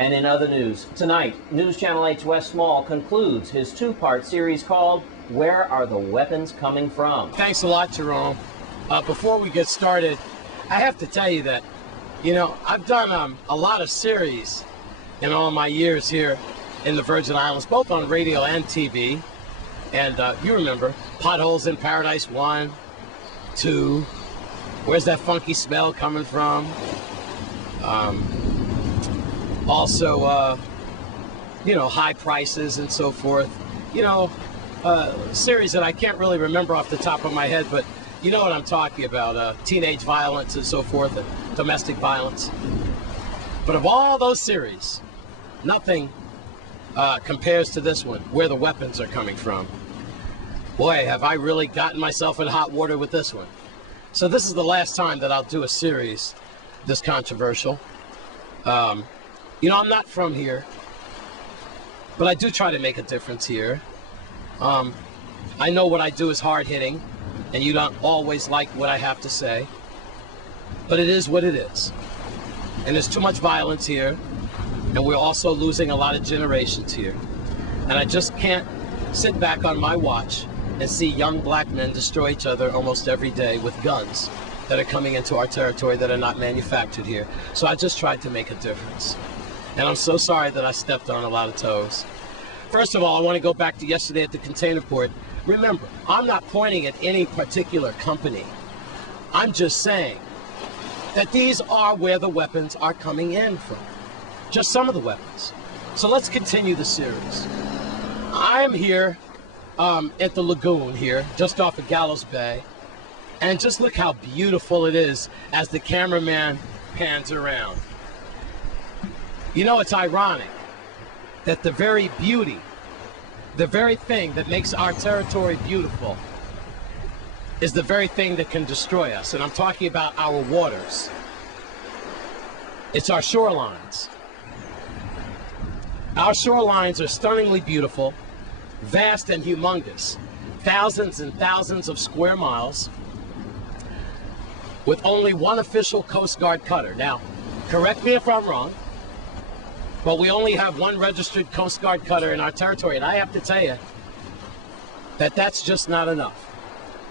And in other news, tonight, News Channel 8's Wes Small concludes his two-part series called Where Are the Weapons Coming From? Thanks a lot, Jerome. Before we get started, I have to tell you that, you know, I've done a lot of series in all my years here in the Virgin Islands, both on radio and TV. And you remember, Potholes in Paradise 1, 2, Where's That Funky Smell Coming From? Also, you know, High Prices and so forth. You know, series that I can't really remember off the top of my head, but you know what I'm talking about. Teenage violence and so forth, and domestic violence. But of all those series, nothing compares to this one, Where the Weapons Are Coming From. Boy, have I really gotten myself in hot water with this one. So this is the last time that I'll do a series this controversial. You know, I'm not from here, but I do try to make a difference here. I know what I do is hard-hitting, and you don't always like what I have to say, but it is what it is. And there's too much violence here, and we're also losing a lot of generations here. And I just can't sit back on my watch and see young black men destroy each other almost every day with guns that are coming into our territory that are not manufactured here. So I just tried to make a difference. And I'm so sorry that I stepped on a lot of toes. First of all, I want to go back to yesterday at the container port. Remember, I'm not pointing at any particular company. I'm just saying that these are where the weapons are coming in from. Just some of the weapons. So let's continue the series. I am here at the lagoon here, just off of Gallows Bay. And just look how beautiful it is as the cameraman pans around. You know, it's ironic that the very beauty, the very thing that makes our territory beautiful is the very thing that can destroy us. And I'm talking about our waters. It's our shorelines. Our shorelines are stunningly beautiful, vast and humongous, thousands and thousands of square miles, with only one official Coast Guard cutter. Now, correct me if I'm wrong, but we only have one registered Coast Guard cutter in our territory, and I have to tell you that that's just not enough.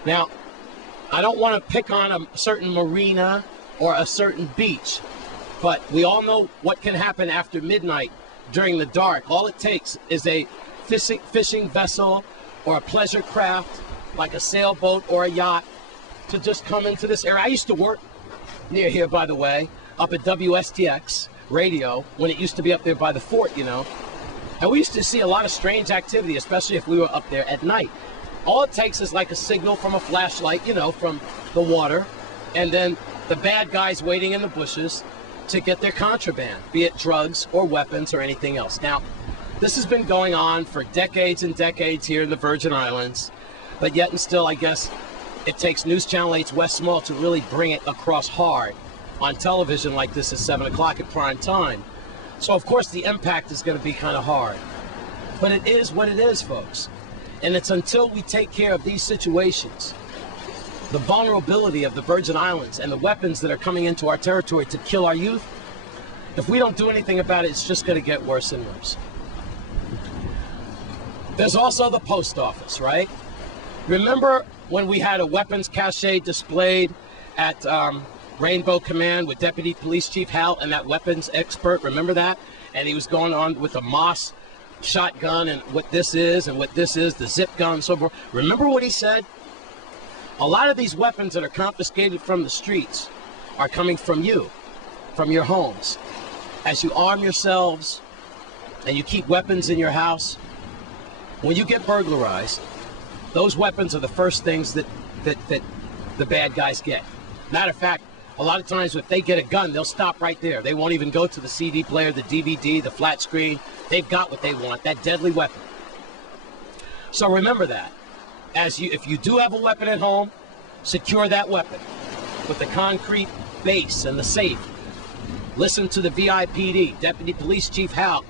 Now, I don't want to pick on a certain marina or a certain beach, but we all know what can happen after midnight during the dark. All it takes is a fishing vessel or a pleasure craft, like a sailboat or a yacht, to just come into this area. I used to work near here, by the way, up at WSTX radio, when it used to be up there by the fort, you know. And we used to see a lot of strange activity, especially if we were up there at night. All it takes is like a signal from a flashlight, you know, from the water, and then the bad guys waiting in the bushes to get their contraband, be it drugs or weapons or anything else. Now, this has been going on for decades and decades here in the Virgin Islands, but yet and still, I guess, it takes News Channel 8's Wes Small to really bring it across hard on television like this at 7 o'clock at prime time. So, of course, the impact is going to be kind of hard. But it is what it is, folks. And it's until we take care of these situations, the vulnerability of the Virgin Islands and the weapons that are coming into our territory to kill our youth, if we don't do anything about it, it's just going to get worse and worse. There's also the post office, right? Remember when we had a weapons cache displayed at Rainbow Command with Deputy Police Chief Hal and that weapons expert? Remember that? And he was going on with a Moss shotgun and what this is and what this is, the zip gun and so forth. Remember what he said? A lot of these weapons that are confiscated from the streets are coming from you, from your homes. As you arm yourselves and you keep weapons in your house, when you get burglarized, those weapons are the first things that the bad guys get. Matter of fact, a lot of times if they get a gun, they'll stop right there. They won't even go to the CD player, the DVD, the flat screen. They've got what they want, that deadly weapon. So remember that. If you do have a weapon at home, secure that weapon with the concrete base and the safe. Listen to the VIPD, Deputy Police Chief Hal,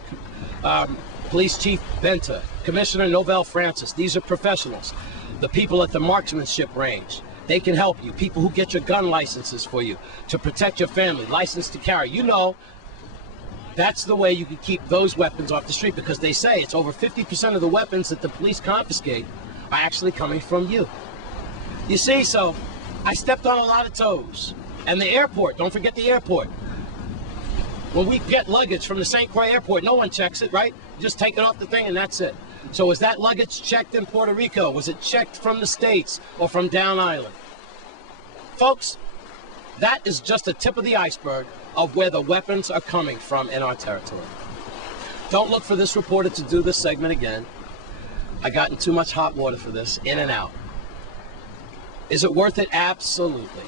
Police Chief Benta, Commissioner Novell Francis. These are professionals. The people at the marksmanship range, they can help you. People who get your gun licenses for you to protect your family, license to carry. You know, That's the way you can keep those weapons off the street, because they say it's over 50% of the weapons that the police confiscate are actually coming from you. You see, so I stepped on a lot of toes. And the airport, don't forget the airport. When we get luggage from the St. Croix airport, no one checks it, right? Just take it off the thing and that's it. So was that luggage checked in Puerto Rico? Was it checked from the States or from down island? Folks, that is just a tip of the iceberg of where the weapons are coming from in our territory. Don't look for this reporter to do this segment again. I got in too much hot water for this, in and out. Is it worth it? Absolutely.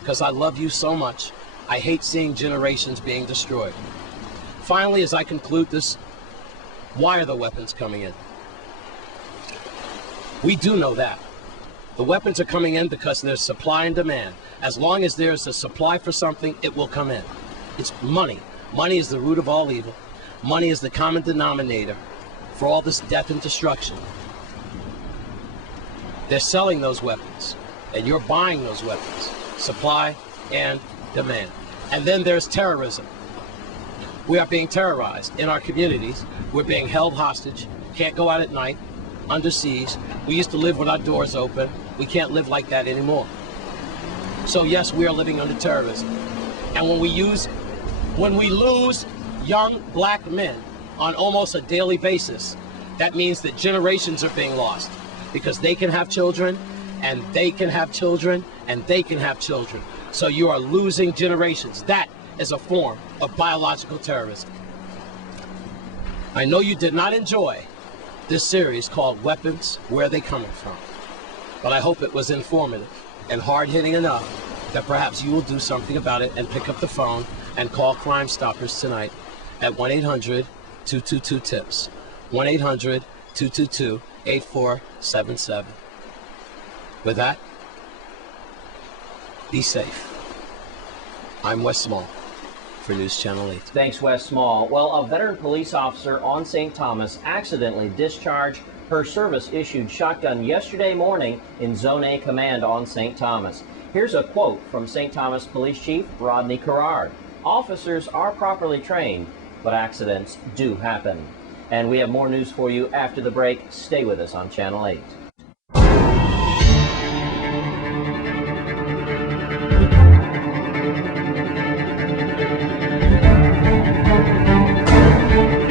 Because I love you so much. I hate seeing generations being destroyed. Finally, as I conclude this, why are the weapons coming in? We do know that. The weapons are coming in because there's supply and demand. As long as there's a supply for something, it will come in. It's money. Money is the root of all evil. Money is the common denominator for all this death and destruction. They're selling those weapons, and you're buying those weapons. Supply and demand. And then there's terrorism. We are being terrorized in our communities. We're being held hostage. Can't go out at night, under siege. We used to live with our doors open. We can't live like that anymore. So yes, we are living under terrorism. And when we lose young black men on almost a daily basis, that means that generations are being lost, because they can have children, and they can have children, and they can have children. So you are losing generations. That is a form of biological terrorism. I know you did not enjoy this series called Weapons, Where Are They Coming From? But I hope it was informative and hard-hitting enough that perhaps you will do something about it and pick up the phone and call Crime Stoppers tonight at 1-800-222-TIPS. 1-800-222-8477. With that, be safe. I'm Wes Small for News Channel 8. Thanks, Wes Small. Well, a veteran police officer on St. Thomas accidentally discharged her service-issued shotgun yesterday morning in Zone A Command on St. Thomas. Here's a quote from St. Thomas Police Chief Rodney Carrard. Officers are properly trained, but accidents do happen. And we have more news for you after the break. Stay with us on Channel 8.